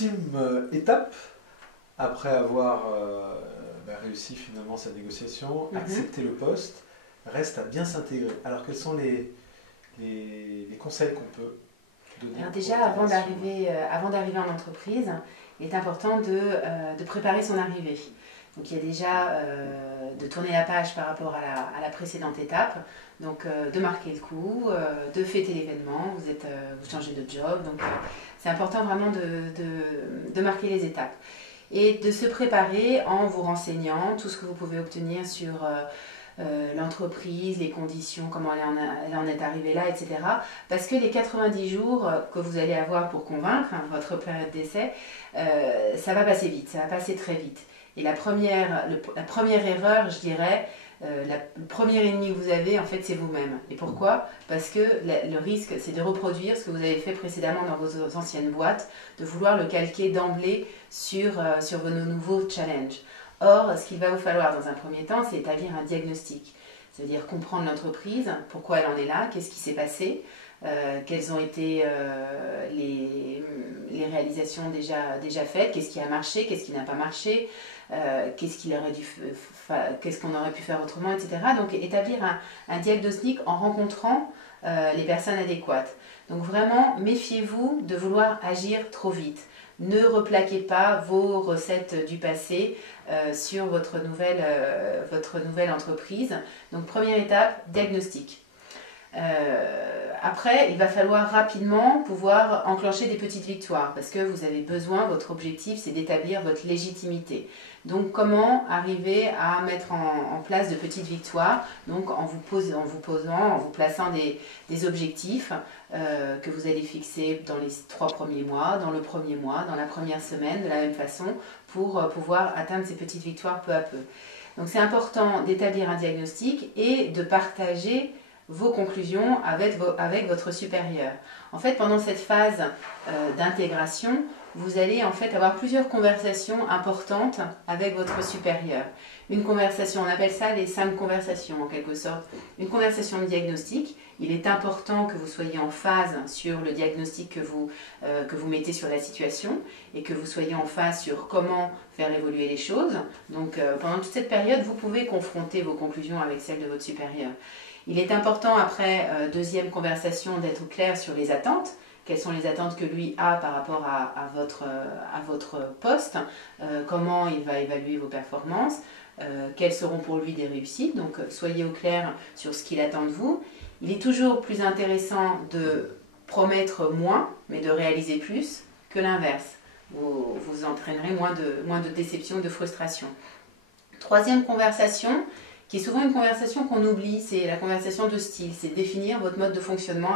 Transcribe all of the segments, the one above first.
l'ultime étape, après avoir réussi finalement sa négociation, accepter le poste, reste à bien s'intégrer. Alors quels sont les conseils qu'on peut donner? Alors déjà, avant d'arriver en entreprise, il est important de préparer son arrivée. Donc il y a déjà de tourner la page par rapport à la précédente étape, donc de marquer le coup, de fêter l'événement, vous changez de job, donc c'est important vraiment de marquer les étapes. Et de se préparer en vous renseignant, tout ce que vous pouvez obtenir sur l'entreprise, les conditions, comment elle en est arrivée là, etc. Parce que les 90 jours que vous allez avoir pour convaincre, votre période d'essai, ça va passer vite, ça va passer très vite. Et la première erreur, je dirais, le premier ennemi que vous avez, en fait, c'est vous-même. Et pourquoi? Parce que le risque, c'est de reproduire ce que vous avez fait précédemment dans vos anciennes boîtes, de vouloir le calquer d'emblée sur vos nouveaux challenges. Or, ce qu'il va vous falloir dans un premier temps, c'est établir un diagnostic. C'est-à-dire comprendre l'entreprise, pourquoi elle en est là, qu'est-ce qui s'est passé, quelles ont été les réalisations déjà faites, qu'est-ce qui a marché, qu'est-ce qui n'a pas marché, qu'est-ce qu'on aurait pu faire autrement, etc. Donc établir un diagnostic en rencontrant les personnes adéquates. Donc vraiment, méfiez-vous de vouloir agir trop vite. Ne replaquez pas vos recettes du passé sur votre nouvelle entreprise. Donc première étape, diagnostic. Après, il va falloir rapidement pouvoir enclencher des petites victoires parce que vous avez besoin, votre objectif, c'est d'établir votre légitimité. Donc, comment arriver à mettre en place de petites victoires? Donc, en vous plaçant des objectifs que vous allez fixer dans les 3 premiers mois, dans le premier mois, dans la première semaine, de la même façon, pour pouvoir atteindre ces petites victoires peu à peu. Donc, c'est important d'établir un diagnostic et de partager vos conclusions avec votre supérieur. En fait, pendant cette phase d'intégration, vous allez en fait avoir plusieurs conversations importantes avec votre supérieur. Une conversation, on appelle ça les 5 conversations en quelque sorte. Une conversation de diagnostic. Il est important que vous soyez en phase sur le diagnostic que vous mettez sur la situation et que vous soyez en phase sur comment faire évoluer les choses. Donc pendant toute cette période, vous pouvez confronter vos conclusions avec celles de votre supérieur. Il est important, après deuxième conversation, d'être clair sur les attentes. Quelles sont les attentes que lui a par rapport à votre poste, comment il va évaluer vos performances, quelles seront pour lui des réussites. Donc, soyez au clair sur ce qu'il attend de vous. Il est toujours plus intéressant de promettre moins, mais de réaliser plus, que l'inverse. Vous entraînerez moins de déception, de frustration. Troisième conversation, qui est souvent une conversation qu'on oublie, c'est la conversation de style, c'est définir votre mode de fonctionnement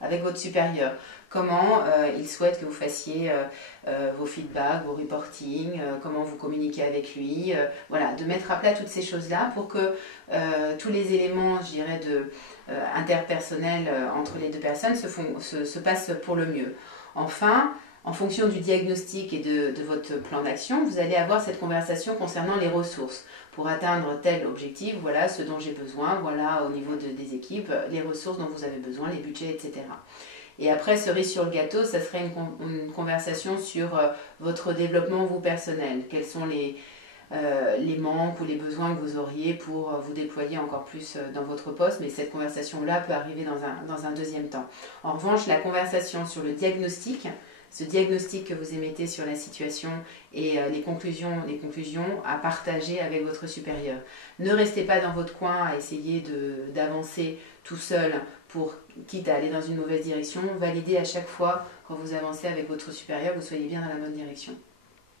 avec votre supérieur. Comment il souhaite que vous fassiez vos feedbacks, vos reportings, comment vous communiquez avec lui, voilà, de mettre à plat toutes ces choses-là pour que tous les éléments, je dirais, interpersonnels entre les deux personnes se passent pour le mieux. Enfin, en fonction du diagnostic et de votre plan d'action, vous allez avoir cette conversation concernant les ressources. Pour atteindre tel objectif, voilà ce dont j'ai besoin, voilà au niveau des équipes, les ressources dont vous avez besoin, les budgets, etc. Et après, cerise sur le gâteau, ça serait une conversation sur votre développement vous personnel. Quels sont les manques ou les besoins que vous auriez pour vous déployer encore plus dans votre poste, mais cette conversation-là peut arriver dans un deuxième temps. En revanche, la conversation sur le diagnostic, ce diagnostic que vous émettez sur la situation et les conclusions à partager avec votre supérieur. Ne restez pas dans votre coin à essayer d'avancer tout seul quitte à aller dans une mauvaise direction. Validez à chaque fois quand vous avancez avec votre supérieur que vous soyez bien dans la bonne direction.